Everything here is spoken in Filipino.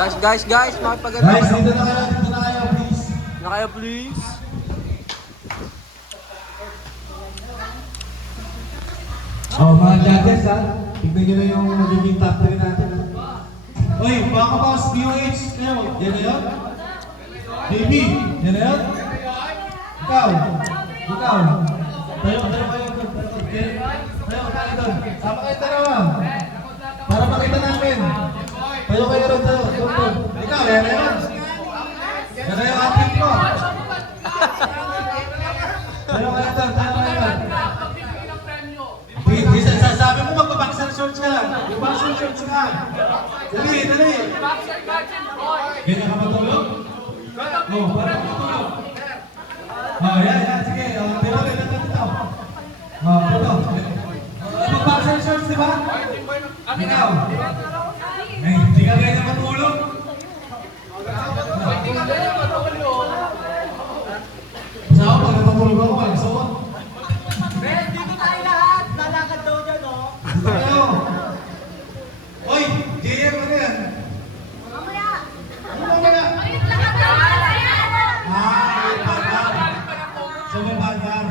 Guys, makipaganda. Guys, dito na kayo, please. Na kayo, please. Oh, mga judges ha. Tignan nyo na yung magiging top 3 natin. Uy, baka pa sa DOH kayo. Yan na yun? Baby, yan na yun? Ikaw. Tayo kayo doon. Tayo doon. Sama kayo dalawa. Para makita namin. Tayo kayo doon. Ikaw, yan na yun? Yan na yung athlete mo. Tayo kayo doon. Sabi mo magpa-boxer shorts ka lang. Yung boxer shorts ka. Dali. Ganyan ka matulog? Oo, parang matulog. Yan. Sige. Dito. Mag-boxer shorts, di ba? Ikaw. Hindi ka ganyan matulog. Sa ako, pag natulog ako, magsuot. Oy, JM ano yan? Mamaya. Bagar. Sa Bagar.